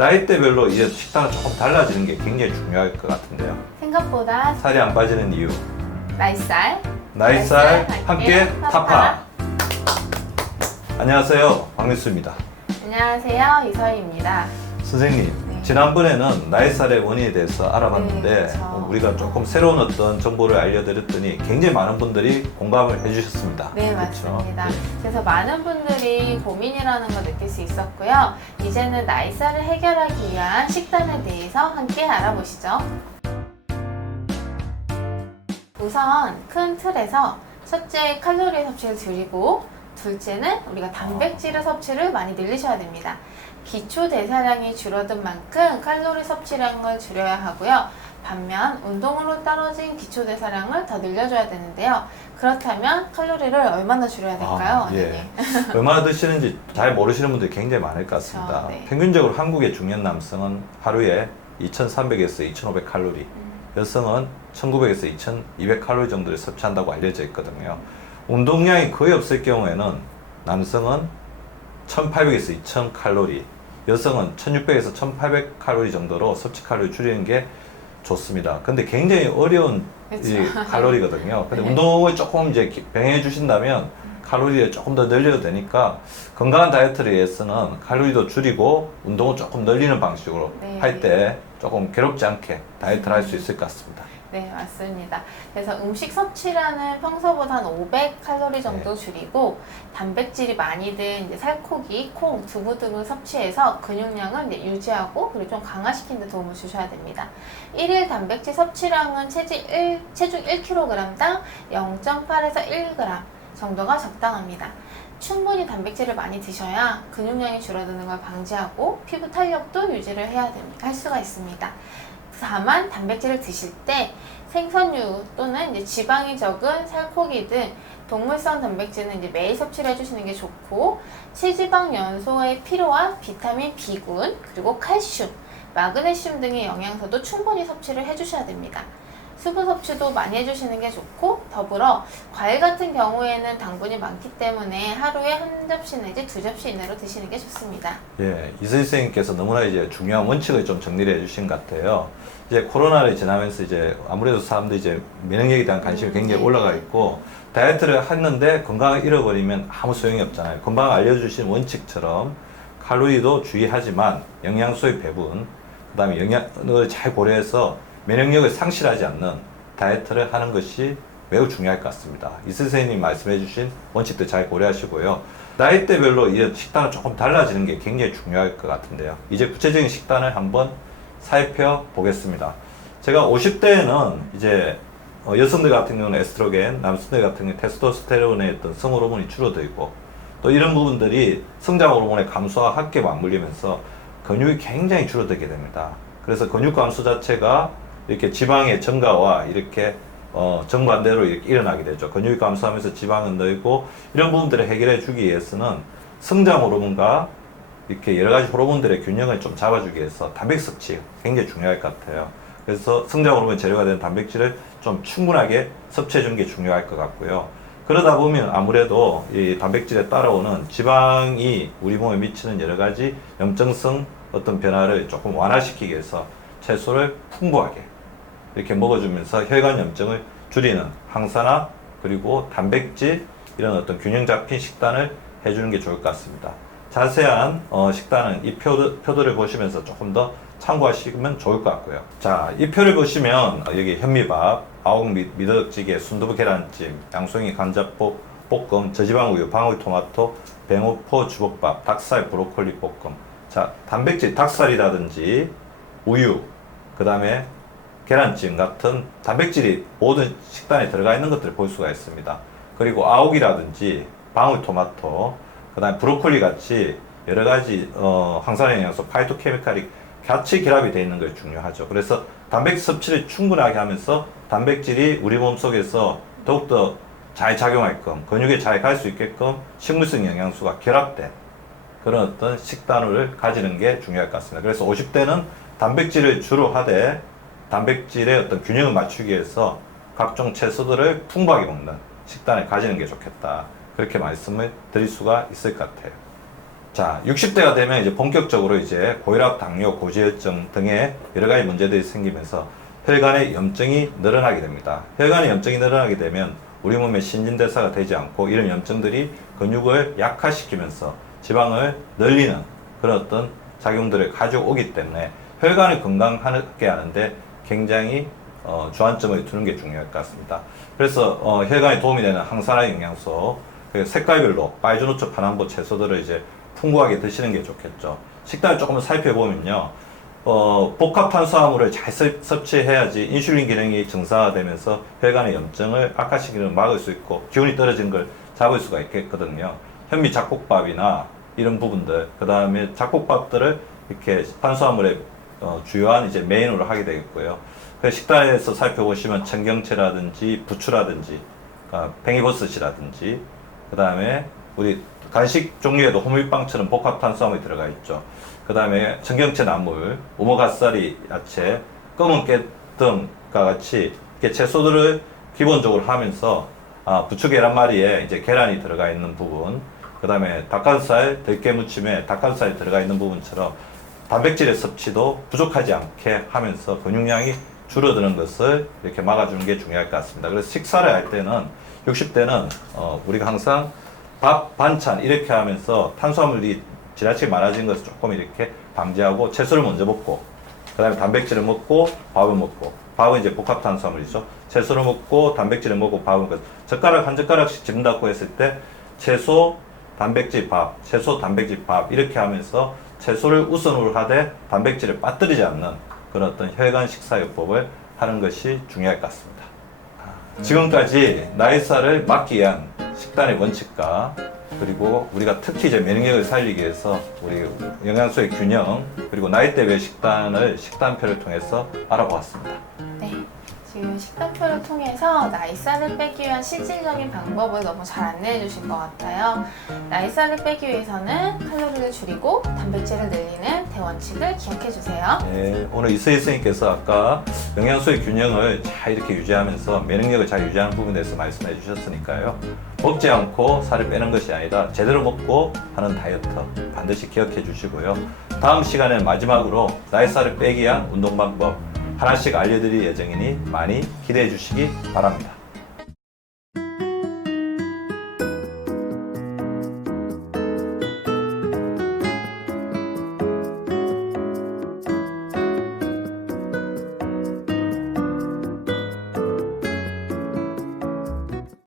나이대별로 이제 식단은 조금 달라지는 게 굉장히 중요할 것 같은데요. 생각보다 살이 안 빠지는 이유. 나이살 함께 타파. 안녕하세요, 박민수입니다. 안녕하세요, 이서희입니다. 선생님, 네. 지난번에는 나이살의 원인에 대해서 알아봤는데 네, 그렇죠. 우리가 조금 새로운 어떤 정보를 알려드렸더니 굉장히 많은 분들이 공감을 해주셨습니다. 네, 그렇죠? 맞습니다. 네. 그래서 많은 분들이 고민이라는 걸 느낄 수 있었고요. 이제는 나이살을 해결하기 위한 식단에 대해서 함께 알아보시죠. 우선 큰 틀에서 첫째, 칼로리 섭취를 줄이고, 둘째는 우리가 단백질의 섭취를 많이 늘리셔야 됩니다. 기초 대사량이 줄어든 만큼 칼로리 섭취량을 줄여야 하고요. 반면 운동으로 떨어진 기초 대사량을 더 늘려줘야 되는데요. 그렇다면 칼로리를 얼마나 줄여야 될까요? 예. 얼마나 드시는지 잘 모르시는 분들이 굉장히 많을 것 같습니다. 그렇죠, 네. 평균적으로 한국의 중년 남성은 하루에 2,300에서 2,500 칼로리, 여성은 1,900에서 2,200 칼로리 정도를 섭취한다고 알려져 있거든요. 운동량이 거의 없을 경우에는 남성은 1,800에서 2,000 칼로리, 여성은 1,600에서 1,800 칼로리 정도로 섭취 칼로리 줄이는 게 좋습니다. 근데 굉장히 어려운 그렇죠. 이 칼로리거든요. 근데 네. 운동을 조금 이제 병행해 주신다면 칼로리를 조금 더 늘려도 되니까 건강한 다이어트를 위해서는 칼로리도 줄이고 운동을 조금 늘리는 방식으로 네. 할 때 조금 괴롭지 않게 다이어트를 할 수 있을 것 같습니다. 네, 맞습니다. 그래서 음식 섭취량은 평소보다 한 500칼로리 정도 줄이고, 단백질이 많이 든 이제 살코기, 콩, 두부 등을 섭취해서 근육량을 이제 유지하고 그리고 좀 강화시키는 데 도움을 주셔야 됩니다. 1일 단백질 섭취량은 체중 1kg당 0.8에서 1g 정도가 적당합니다. 충분히 단백질을 많이 드셔야 근육량이 줄어드는 걸 방지하고 피부 탄력도 유지를 할 수가 있습니다. 다만 단백질을 드실 때 생선류 또는 이제 지방이 적은 살코기 등 동물성 단백질은 이제 매일 섭취를 해주시는 게 좋고, 체지방 연소에 필요한 비타민 B군, 그리고 칼슘, 마그네슘 등의 영양소도 충분히 섭취를 해주셔야 됩니다. 수분 섭취도 많이 해주시는 게 좋고, 더불어 과일 같은 경우에는 당분이 많기 때문에 하루에 한 접시 내지 두 접시 이내로 드시는 게 좋습니다. 예, 이서희 선생님께서 너무나 이제 중요한 원칙을 좀 정리를 해주신 것 같아요. 이제 코로나를 지나면서 이제 아무래도 사람들이 이제 면역력에 대한 관심이 굉장히 네. 올라가 있고, 다이어트를 했는데 건강을 잃어버리면 아무 소용이 없잖아요. 건강을 알려주신 원칙처럼 칼로리도 주의하지만 영양소의 배분, 그 다음에 영양을 잘 고려해서 면역력을 상실하지 않는 다이어트를 하는 것이 매우 중요할 것 같습니다. 이 선생님이 말씀해 주신 원칙들 잘 고려하시고요. 나이대별로 이 식단은 조금 달라지는 게 굉장히 중요할 것 같은데요. 이제 구체적인 식단을 한번 살펴보겠습니다. 제가 50대에는 이제 여성들 같은 경우는 에스트로겐, 남성들 같은 경우는 테스토스테론의 어떤 성호르몬이 줄어들고, 또 이런 부분들이 성장 호르몬의 감소와 함께 맞물리면서 근육이 굉장히 줄어들게 됩니다. 그래서 근육 감소 자체가 이렇게 지방의 증가와 이렇게 정반대로 이렇게 일어나게 되죠. 근육이 감소하면서 지방은 늘고, 이런 부분들을 해결해 주기 위해서는 성장 호르몬과 이렇게 여러 가지 호르몬들의 균형을 좀 잡아주기 위해서 단백질 섭취 굉장히 중요할 것 같아요. 그래서 성장 호르몬 재료가 되는 단백질을 좀 충분하게 섭취해 주는 게 중요할 것 같고요. 그러다 보면 아무래도 이 단백질에 따라오는 지방이 우리 몸에 미치는 여러 가지 염증성 어떤 변화를 조금 완화시키기 위해서 채소를 풍부하게 이렇게 먹어주면서 혈관 염증을 줄이는 항산화 그리고 단백질 이런 어떤 균형 잡힌 식단을 해주는 게 좋을 것 같습니다. 자세한 식단은 이 표들을 보시면서 조금 더 참고하시면 좋을 것 같고요. 자, 이 표를 보시면 여기 현미밥, 아욱 미더덕찌개, 순두부 계란찜, 양송이 감자볶 볶음, 저지방 우유, 방울토마토, 뱅오포 주먹밥, 닭살 브로콜리 볶음. 자, 단백질 닭살이라든지 우유, 그 다음에 계란찜 같은 단백질이 모든 식단에 들어가 있는 것들을 볼 수가 있습니다. 그리고 아욱이라든지 방울토마토, 그 다음에 브로콜리 같이 여러 가지 항산화 영양소, 파이토케미칼이 같이 결합이 되어 있는 것이 중요하죠. 그래서 단백질 섭취를 충분하게 하면서 단백질이 우리 몸속에서 더욱더 잘 작용하게끔, 근육에 잘 갈 수 있게끔 식물성 영양소가 결합된 그런 어떤 식단을 가지는 게 중요할 것 같습니다. 그래서 50대는 단백질을 주로 하되 단백질의 어떤 균형을 맞추기 위해서 각종 채소들을 풍부하게 먹는 식단을 가지는 게 좋겠다. 그렇게 말씀을 드릴 수가 있을 것 같아요. 자, 60대가 되면 이제 본격적으로 이제 고혈압, 당뇨, 고지혈증 등의 여러 가지 문제들이 생기면서 혈관의 염증이 늘어나게 됩니다. 혈관의 염증이 늘어나게 되면 우리 몸의 신진대사가 되지 않고 이런 염증들이 근육을 약화시키면서 지방을 늘리는 그런 어떤 작용들을 가져오기 때문에 혈관을 건강하게 하는데 굉장히 주안점을 두는 게 중요할 것 같습니다. 그래서 혈관에 도움이 되는 항산화 영양소, 색깔별로 빨주노초, 파남보 채소들을 이제 풍부하게 드시는 게 좋겠죠. 식단을 조금 더 살펴보면요. 복합 탄수화물을 잘 섭취해야지 인슐린 기능이 정상화되면서 혈관의 염증을 악화시키는 걸 막을 수 있고 기운이 떨어진 걸 잡을 수가 있겠거든요. 현미 잡곡밥이나 이런 부분들, 그 다음에 잡곡밥들을 이렇게 탄수화물의 주요한 이제 메인으로 하게 되겠고요. 그 식단에서 살펴보시면 청경채라든지 부추라든지 팽이버섯이라든지 그 다음에 우리 간식 종류에도 호밀빵처럼 복합 탄수화물이 들어가 있죠. 그 다음에 청경채 나물, 오목가사리 야채, 검은 깨 등과 같이 이렇게 채소들을 기본적으로 하면서 부추 계란말이에 이제 계란이 들어가 있는 부분, 그 다음에 닭가슴살, 들깨 무침에 닭가슴살이 들어가 있는 부분처럼 단백질의 섭취도 부족하지 않게 하면서 근육량이 줄어드는 것을 이렇게 막아주는 게 중요할 것 같습니다. 그래서 식사를 할 때는 60대는 우리가 항상 밥, 반찬 이렇게 하면서 탄수화물이 지나치게 많아지는 것을 조금 이렇게 방지하고 채소를 먼저 먹고 그 다음에 단백질을 먹고 밥을 먹고 밥은 이제 복합 탄수화물이죠. 채소를 먹고 단백질을 먹고 밥을 먹고 젓가락 한 젓가락씩 집는다고 했을 때 채소, 단백질, 밥, 채소, 단백질, 밥 이렇게 하면서 채소를 우선으로 하되 단백질을 빠뜨리지 않는 그런 어떤 혈관 식사요법을 하는 것이 중요할 것 같습니다. 지금까지 나이살을 막기 위한 식단의 원칙과 그리고 우리가 특히 이제 면역력을 살리기 위해서 우리 영양소의 균형 그리고 나이대별 식단을 식단표를 통해서 알아보았습니다. 네. 지금 식단표를 통해서 나이살을 빼기 위한 실질적인 방법을 너무 잘 안내해 주신 것 같아요. 나이살을 빼기 위해서는 칼로리를 줄이고 단백질을 늘리는 대원칙을 기억해 주세요. 네, 오늘 이서희 선생님께서 아까 영양소의 균형을 잘 이렇게 유지하면서 면역력을 잘 유지하는 부분에 대해서 말씀해 주셨으니까요. 먹지 않고 살을 빼는 것이 아니라 제대로 먹고 하는 다이어트 반드시 기억해 주시고요. 다음 시간에 마지막으로 나이살을 빼기 위한 운동 방법 하나씩 알려드릴 예정이니 많이 기대해 주시기 바랍니다.